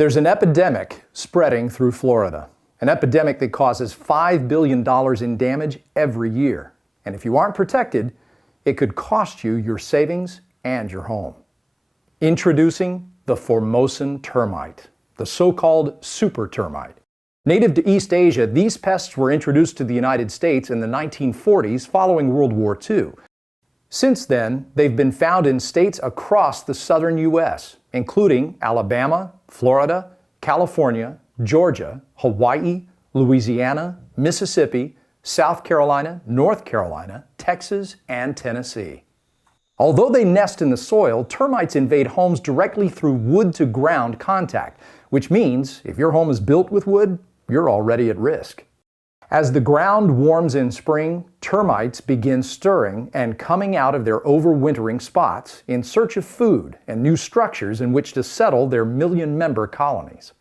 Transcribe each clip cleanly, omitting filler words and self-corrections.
There's an epidemic spreading through Florida, an epidemic that causes $5 billion in damage every year. And if you aren't protected, it could cost you your savings and your home. Introducing the Formosan termite, the so-called super termite. Native to East Asia, these pests were introduced to the United States in the 1940s following World War II. Since then, they've been found in states across the southern U.S., including Alabama, Florida, California, Georgia, Hawaii, Louisiana, Mississippi, South Carolina, North Carolina, Texas, and Tennessee. Although they nest in the soil, termites invade homes directly through wood-to-ground contact, which means if your home is built with wood, you're already at risk. As the ground warms in spring, termites begin stirring and coming out of their overwintering spots in search of food and new structures in which to settle their million-member colonies.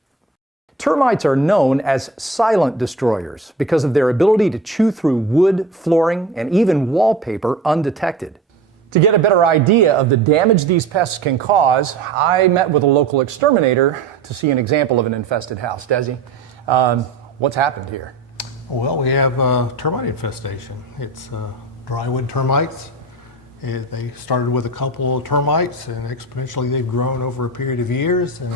Termites are known as silent destroyers because of their ability to chew through wood, flooring, and even wallpaper undetected. To get a better idea of the damage these pests can cause, I met with a local exterminator to see an example of an infested house. Desi, what's happened here? Well, we have a termite infestation. It's drywood termites. They started with a couple of termites, and exponentially they've grown over a period of years. And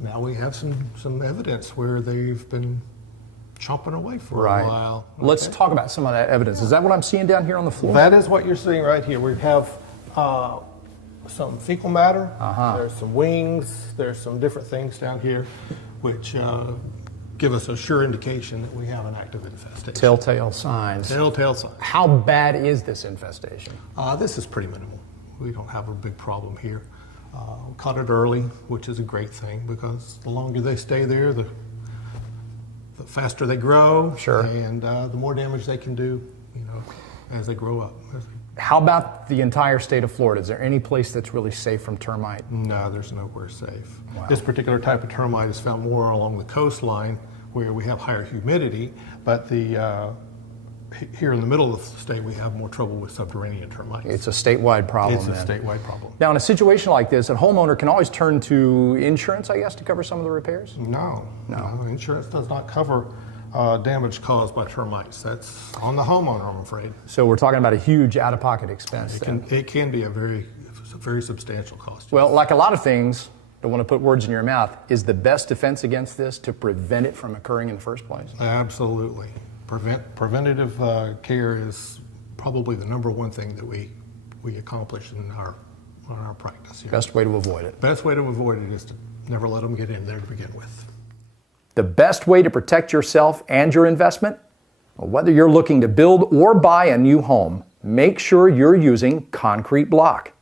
now we have some evidence where they've been chomping away for a while. Okay. Let's talk about some of that evidence. Is that what I'm seeing down here on the floor? That is what you're seeing right here. We have some fecal matter. There's some wings. There's some different things down here, which give us a sure indication that we have an active infestation. Telltale signs. Telltale signs. How bad is this infestation? This is pretty minimal. We don't have a big problem here. Caught it early, which is a great thing because the longer they stay there, the faster they grow. Sure. And the more damage they can do, as they grow up. How about the entire state of Florida? Is there any place that's really safe from termite? No, there's nowhere safe. Wow. This particular type of termite is found more along the coastline where we have higher humidity, but here in the middle of the state we have more trouble with subterranean termites. It's a statewide problem. It's a statewide problem. Now, in a situation like this, a homeowner can always turn to insurance, I guess, to cover some of the repairs? No. Insurance does not cover damage caused by termites. That's on the homeowner, I'm afraid. So we're talking about a huge out-of-pocket expense. It can be a very substantial cost. Well, like a lot of things, don't want to put words in your mouth, is the best defense against this to prevent it from occurring in the first place? Absolutely. Preventative care is probably the number one thing that we accomplish in our practice here. Best way to avoid it. Best way to avoid it is to never let them get in there to begin with. The best way to protect yourself and your investment? Well, whether you're looking to build or buy a new home, make sure you're using concrete block.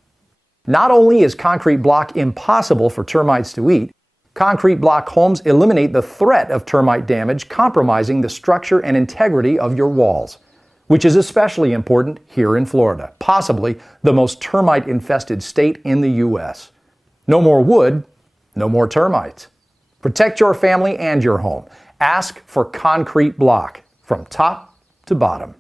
Not only is concrete block impossible for termites to eat, concrete block homes eliminate the threat of termite damage compromising the structure and integrity of your walls, which is especially important here in Florida, possibly the most termite-infested state in the U.S. No more wood, no more termites. Protect your family and your home. Ask for concrete block from top to bottom.